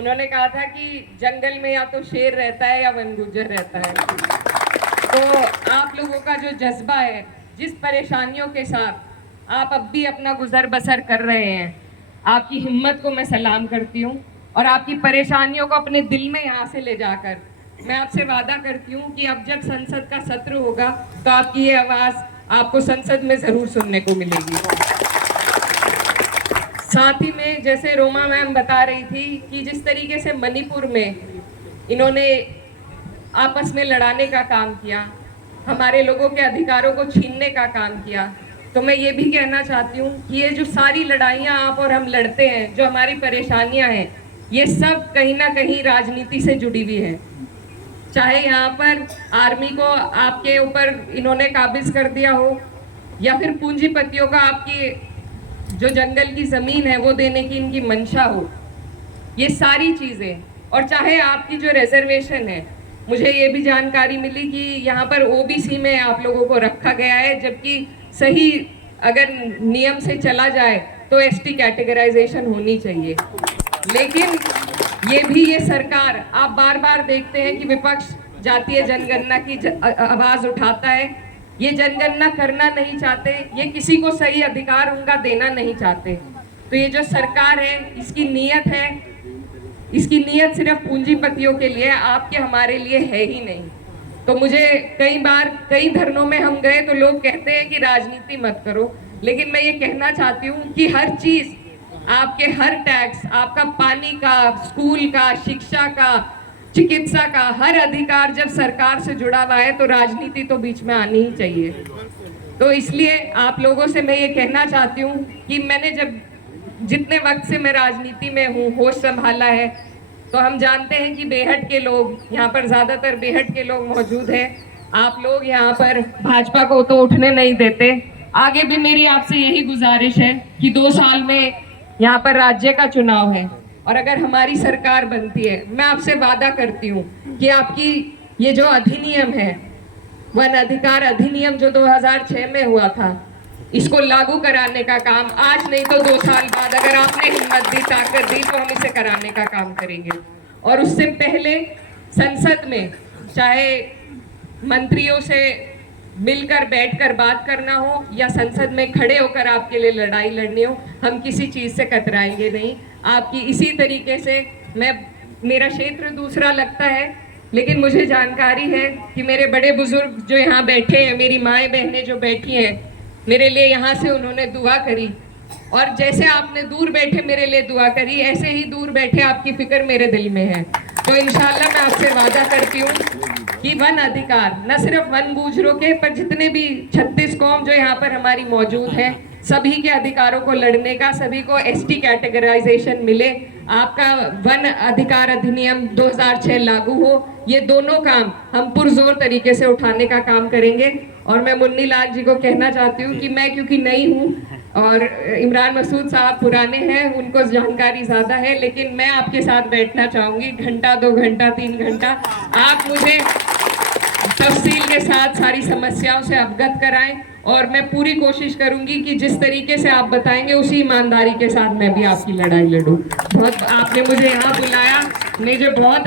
उन्होंने कहा था कि जंगल में या तो शेर रहता है या वन गुज्जर रहता है। तो आप लोगों का जो जज्बा है, जिस परेशानियों के साथ आप अब भी अपना गुजर बसर कर रहे हैं, आपकी हिम्मत को मैं सलाम करती हूँ और आपकी परेशानियों को अपने दिल में यहाँ से ले जाकर मैं आपसे वादा करती हूँ कि अब जब संसद का सत्र होगा तो आपकी ये आवाज़ आपको संसद में ज़रूर सुनने को मिलेगी। साथ ही में जैसे रोमा मैम बता रही थी कि जिस तरीके से मणिपुर में इन्होंने आपस में लड़ाने का काम किया, हमारे लोगों के अधिकारों को छीनने का काम किया, तो मैं ये भी कहना चाहती हूँ कि ये जो सारी लड़ाइयाँ आप और हम लड़ते हैं, जो हमारी परेशानियाँ हैं, ये सब कहीं ना कहीं राजनीति से जुड़ी हुई है। चाहे यहाँ पर आर्मी को आपके ऊपर इन्होंने काबिज कर दिया हो या फिर पूंजीपतियों का आपकी जो जंगल की ज़मीन है वो देने की इनकी मंशा हो, ये सारी चीज़ें, और चाहे आपकी जो रिजर्वेशन है, मुझे ये भी जानकारी मिली कि यहाँ पर ओबीसी में आप लोगों को रखा गया है, जबकि सही अगर नियम से चला जाए तो एसटी कैटेगराइजेशन होनी चाहिए। लेकिन ये सरकार, आप बार बार देखते हैं कि विपक्ष जातीय जनगणना की आवाज़ उठाता है, ये जनगणना करना नहीं चाहते, ये किसी को सही अधिकार उनका देना नहीं चाहते। तो ये जो सरकार है, इसकी नीयत सिर्फ पूंजीपतियों के लिए, आपके हमारे लिए है ही नहीं। तो मुझे कई बार कई धरनों में हम गए तो लोग कहते हैं कि राजनीति मत करो, लेकिन मैं ये कहना चाहती हूँ कि हर चीज़, आपके हर टैक्स, आपका पानी का, स्कूल का, शिक्षा का, चिकित्सा का हर अधिकार जब सरकार से जुड़ा हुआ है तो राजनीति तो बीच में आनी ही चाहिए। तो इसलिए आप लोगों से मैं ये कहना चाहती हूँ कि मैंने जब जितने वक्त से मैं राजनीति में हूँ, होश संभाला है, तो हम जानते हैं कि बेहट के लोग यहाँ पर, ज़्यादातर बेहट के लोग मौजूद हैं। आप लोग यहाँ पर भाजपा को तो उठने नहीं देते। आगे भी मेरी आपसे यही गुजारिश है कि 2 साल में यहाँ पर राज्य का चुनाव है और अगर हमारी सरकार बनती है, मैं आपसे वादा करती हूँ कि आपकी ये जो अधिनियम है, वन अधिकार अधिनियम जो 2006 में हुआ था, इसको लागू कराने का काम आज नहीं तो 2 साल बाद, अगर आपने हिम्मत दी, ताकत दी, तो हम इसे कराने का काम करेंगे। और उससे पहले संसद में चाहे मंत्रियों से मिलकर बैठकर बात करना हो या संसद में खड़े होकर आपके लिए लड़ाई लड़नी हो, हम किसी चीज़ से कतराएंगे नहीं। आपकी इसी तरीके से मेरा क्षेत्र दूसरा लगता है, लेकिन मुझे जानकारी है कि मेरे बड़े बुजुर्ग जो यहाँ बैठे हैं, मेरी माएँ बहनें जो बैठी हैं, मेरे लिए यहाँ से उन्होंने दुआ करी, और जैसे आपने दूर बैठे मेरे लिए दुआ करी, ऐसे ही दूर बैठे आपकी फिक्र मेरे दिल में है। तो इंशाल्लाह मैं आपसे वादा करती हूँ कि वन अधिकार न सिर्फ वन गुज्जरों के, पर जितने भी 36 कौम जो यहाँ पर हमारी मौजूद हैं, सभी के अधिकारों को लड़ने का, सभी को एसटी कैटेगराइजेशन मिले, आपका वन अधिकार अधिनियम 2006 लागू हो, ये दोनों काम हम पुरजोर तरीके से उठाने का काम करेंगे। और मैं मुन्नी लाल जी को कहना चाहती हूँ कि मैं क्योंकि नई हूँ और इमरान मसूद साहब पुराने हैं, उनको जानकारी ज़्यादा है, लेकिन मैं आपके साथ बैठना चाहूँगी, घंटा 2 घंटा 3 घंटा, आप मुझे तफसील के साथ सारी समस्याओं से अवगत कराएं और मैं पूरी कोशिश करूंगी कि जिस तरीके से आप बताएंगे उसी ईमानदारी के साथ मैं भी आपकी लड़ाई लड़ूं। बहुत आपने मुझे यहाँ बुलाया, मुझे बहुत